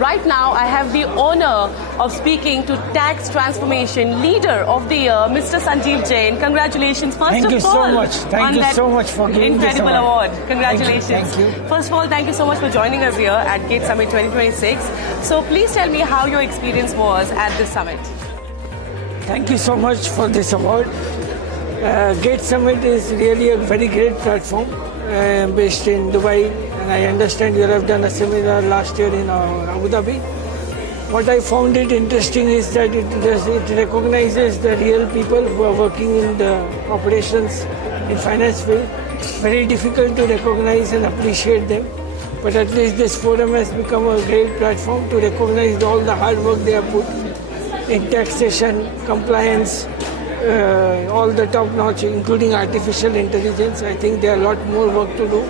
Right now, I have the honor of speaking to Tax Transformation Leader of the Year, Mr. Sanjeev Jain. Congratulations, Thank you so much. Thank you so much for giving this incredible award. Congratulations. Thank you. First of all, thank you so much for joining us here at GATE Summit 2026. So please tell me how your experience was at this summit. Thank you so much for this award. GATE Summit is really a very great platform based in Dubai, and I understand you have done a seminar last year in Abu Dhabi. What I found it interesting is that it recognizes the real people who are working in the operations in finance field. Very difficult to recognize and appreciate them, but at least this forum has become a great platform to recognize all the hard work they have put in taxation, compliance, all the top-notch, including artificial intelligence. I think there are a lot more work to do.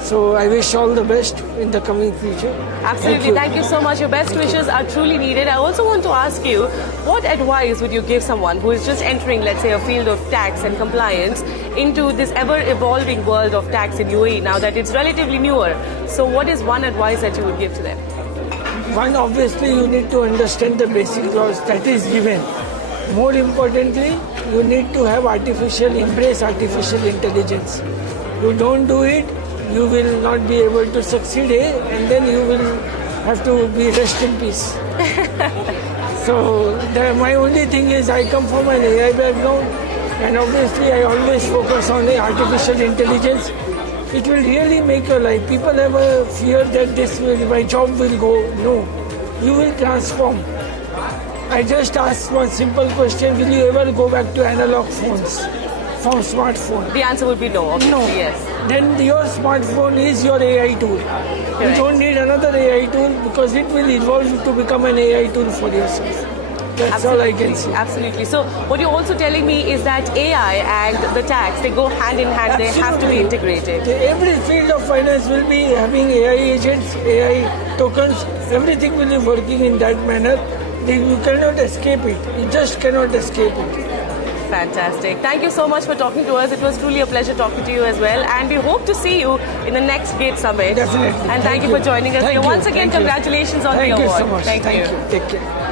So I wish all the best in the coming future. Absolutely. Thank you so much. Your best wishes are truly needed. I also want to ask you, what advice would you give someone who is just entering, let's say, a field of tax and compliance into this ever-evolving world of tax in UAE now that it's relatively newer? So what is one advice that you would give to them? One, obviously, you need to understand the basic laws that is given. More importantly, you need to have embrace artificial intelligence. You don't do it, you will not be able to succeed, and then you will have to be rest in peace. So my only thing is I come from an AI background, and obviously I always focus on artificial intelligence. It will really make your life. People have a fear that my job will go. No, you will transform. I just ask one simple question: will you ever go back to analog phones from smartphone? The answer would be no. Obviously. No. Yes. Then your smartphone is your AI tool. Correct. You don't need another AI tool because it will evolve to become an AI tool for yourself. That's all I can say. Absolutely. So what you're also telling me is that AI and the tax, they go hand in hand. Absolutely. They have to be integrated. Every field of finance will be having AI agents, AI tokens. Everything will be working in that manner. You cannot escape it. You just cannot escape it. Fantastic. Thank you so much for talking to us. It was truly a pleasure talking to you as well. And we hope to see you in the next GATE Summit. Definitely. And thank you for joining us here. Once again, congratulations on the award. Thank you so much. Thank you. Take care.